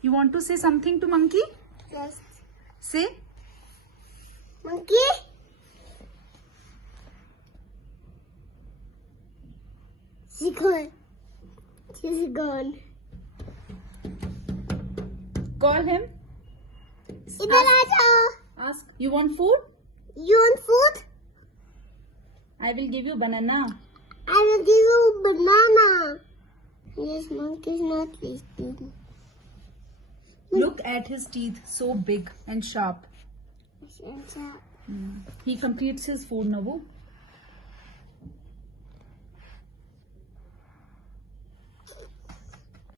You want to say something to monkey? Yes. Say. Monkey. She's gone. She's gone. Call him. इधर आ जाओ. Ask. You want food? You want food? I will give you banana. I will give you banana. This monkey is not tasting. Look at his teeth, so big and sharp. He completes his food now.